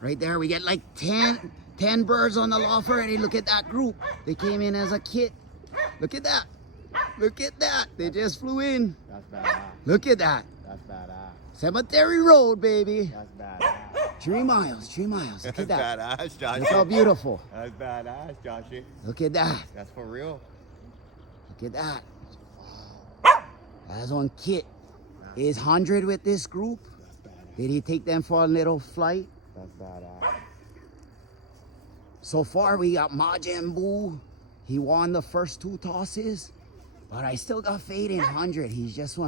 Right there, we get like 10 birds on the loft already. Look at that group. They came in as a kit. Look at that. Look at that. They just flew in. That's badass. Look at that. That's badass. Cemetery Road, baby. That's badass. 3 miles, 3 miles. Look at that. Badass, Joshy. Look how beautiful. That's badass, Joshy. Look at that. That's for real. Look at that. That's on Kit. Is 100 with this group? That's badass. Did he take them for a little flight? That's badass. So far, we got Majin Buu. He won the first 2 tosses. But I still got Fade in 100. He just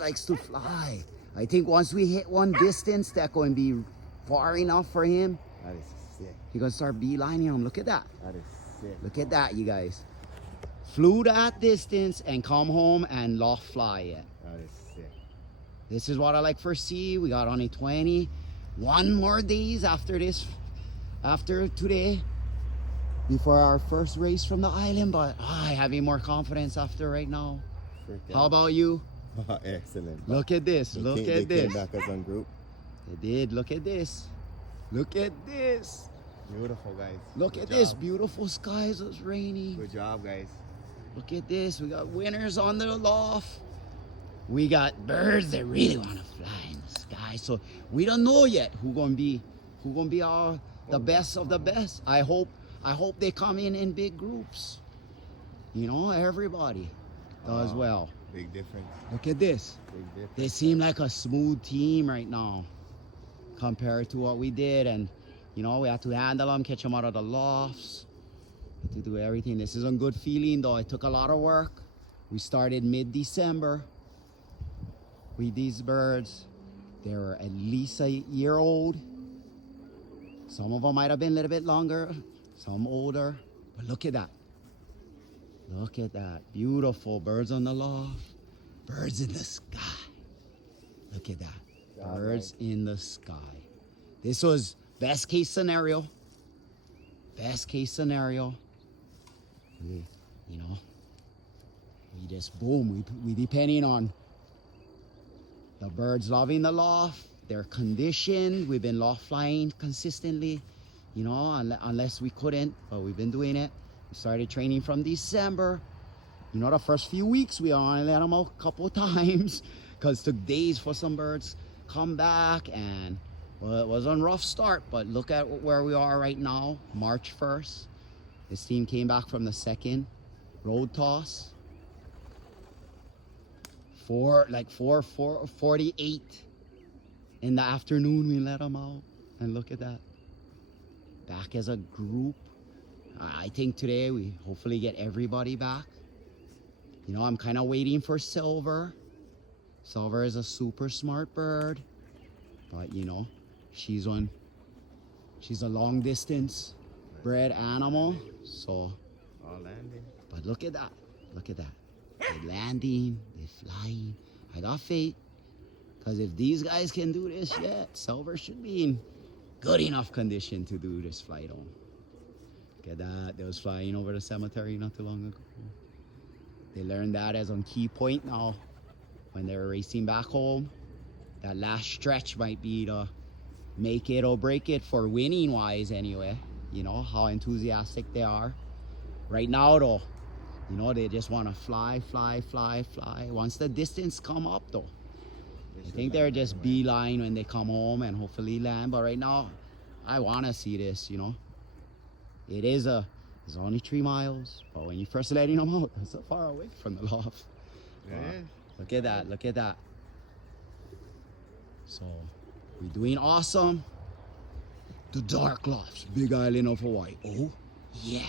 likes to fly. I think once we hit one distance that's going to be far enough for him, That is sick. he's going to start beelining him. Look at that. That is sick. Look at that, you guys. Flew that distance and come home and loft fly it. That is sick. This is what I like for C. We got only 21 more days after this, after today, before our first race from the island. But I have more confidence after right now. Freaking- How about you? Excellent. Look at this. Look They at came this. back as one group. They did. Look at this. Look at this. Beautiful, guys. Look Good at this. job. Beautiful skies. It was raining. Good job, guys. Look at this. We got winners on the loft. We got birds that really want to fly in the sky. So we don't know yet who gonna be the best of the best. I hope they come in big groups. You know, everybody does well. Big difference. Look at this. Big difference. They seem like a smooth team right now compared to what we did. And, you know, we had to handle them, catch them out of the lofts, to do everything. This is a good feeling, though. It took a lot of work. We started mid-December with these birds. They were at least a year old. Some of them might have been a little bit longer, some older. But look at that. Look at that. Beautiful birds on the loft. Birds in the sky. Look at that. Yeah, Birds in the sky. This was best case scenario. Best case scenario. We just boom. We depending on the birds loving the loft. They're conditioned. We've been loft flying consistently. You know, unless we couldn't, but we've been doing it. We started training from December. You know, the first few weeks we only let them out a couple of times because it took days for some birds come back, and well, it was a rough start. But look at where we are right now, March 1st. This team came back from the second road toss. 4:48 in the afternoon we let them out, and look at that. Back as a group. I think today we hopefully get everybody back. You know, I'm kind of waiting for Silver. Silver is a super smart bird, but you know, she's a long distance bred animal. So, All landing. but look at that. Look at that. They're landing, they're flying. I got faith. Because if these guys can do this, yeah, Silver should be in good enough condition to do this flight on. Look at that. They was flying over the cemetery not too long ago. They learned that as on key point now when they were racing back home. That last stretch might be to make it or break it for winning wise anyway. You know, how enthusiastic they are. Right now though, you know, they just want to fly, fly, fly, fly. Once the distance come up though, I think they're just beeline when they come home and hopefully land. But right now, I want to see this, you know. It's only 3 miles, but when you first letting them out, that's so far away from the loft. Yeah. Look at that, look at that. So, we're doing awesome. The Dark Lofts, Big Island of Hawaii. Oh, yeah.